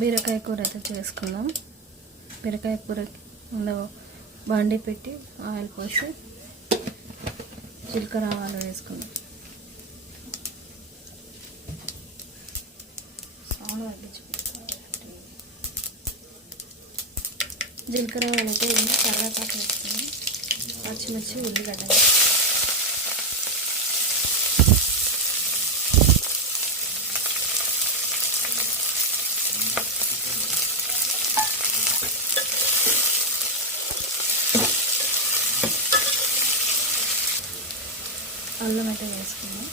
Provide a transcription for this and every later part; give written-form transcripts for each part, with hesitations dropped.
బీరకాయ కూర అయితే చేసుకుందాం. బీరకాయ కూర బాండి పెట్టి ఆయిల్ పోసి జీలకర్ర ఆవాలు వేసుకుందాం. జీలకర్ర ఆవాలు అయితే కరివేపాకు వేసుకుందాం. పచ్చిమిర్చి, ఉల్లిగడ్డ అల్లం అయితే వేసుకుందాం.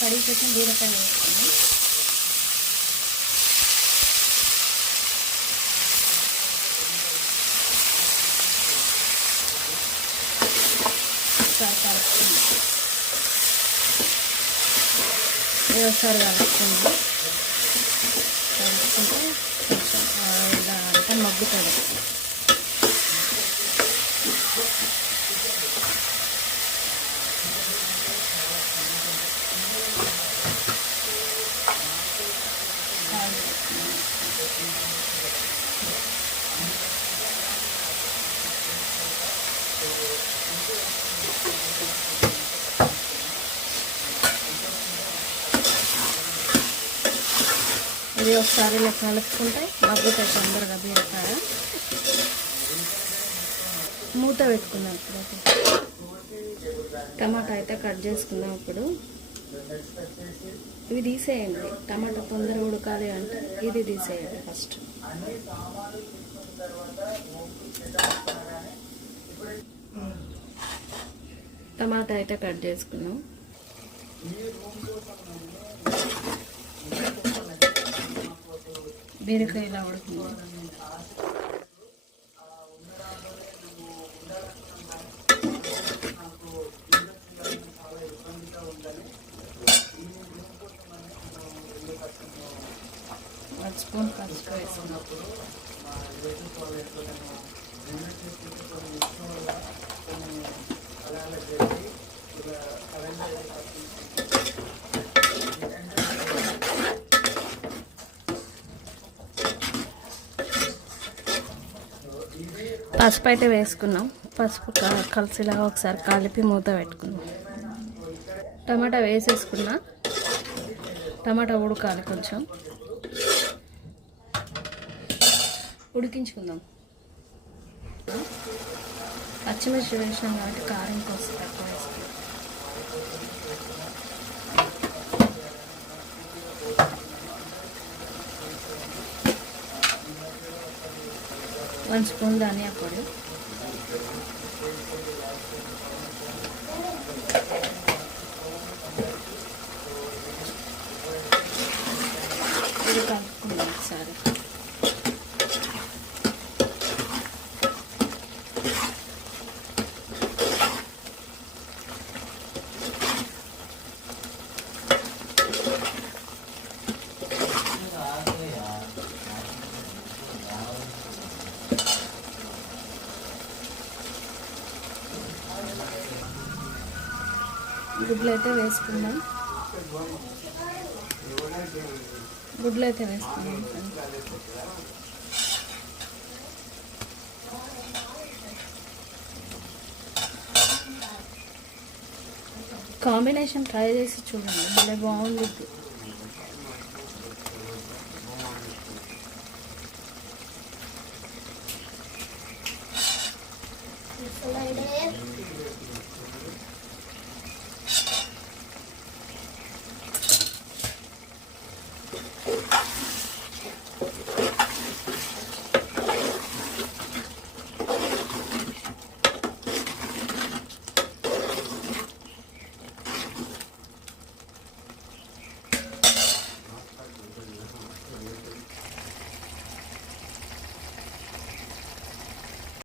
కడిగి పెట్టిన బీరకాయ వేసుకుందాం. ఒకసారి కలుపుకుందాం. కలుపుకుంటే కొంచెం ఇలా అంతా మగ్గుతుంది. ఇది ఒకసారి ఇలా కలుపుకుంటే మగ్గుతాయి తొందరగా బీరకాయ. మూత పెట్టుకుందాం. ఇప్పుడైతే టమాటా అయితే కట్ చేసుకుందాం. ఇప్పుడు ఇవి తీసేయండి. టమాటా తొందరగా ఉడకాలి అంటే ఇది తీసేయండి ఫస్ట్. టమాటా అయితే కట్ చేసుకున్నాం. బీరకాయ ఇలా ఉడుకుంది. ఒక స్పూన్ పసుపు వేసుకున్నాం. పసుపు అయితే వేసుకున్నాం. పసుపు కలిసిలా ఒకసారి కలిపి మూత పెట్టుకున్నాం. టమాటా వేసేసుకున్నా. టమాటా ఉడకాలి, కొంచెం ఉడికించుకుందాం. పచ్చిమిర్చి వేసినాం కాబట్టి కారం కోసం తక్కువ వేసుకున్నాం. వన్ స్పూన్ ధనియా పొడి, ఇది కలుపుకుందాం ఒకసారి. గుడ్లు అయితే వేసుకుందాం. గుడ్లు అయితే వేసుకుందాం. కాంబినేషన్ ట్రై చేసి చూడండి, భలే బాగుంది.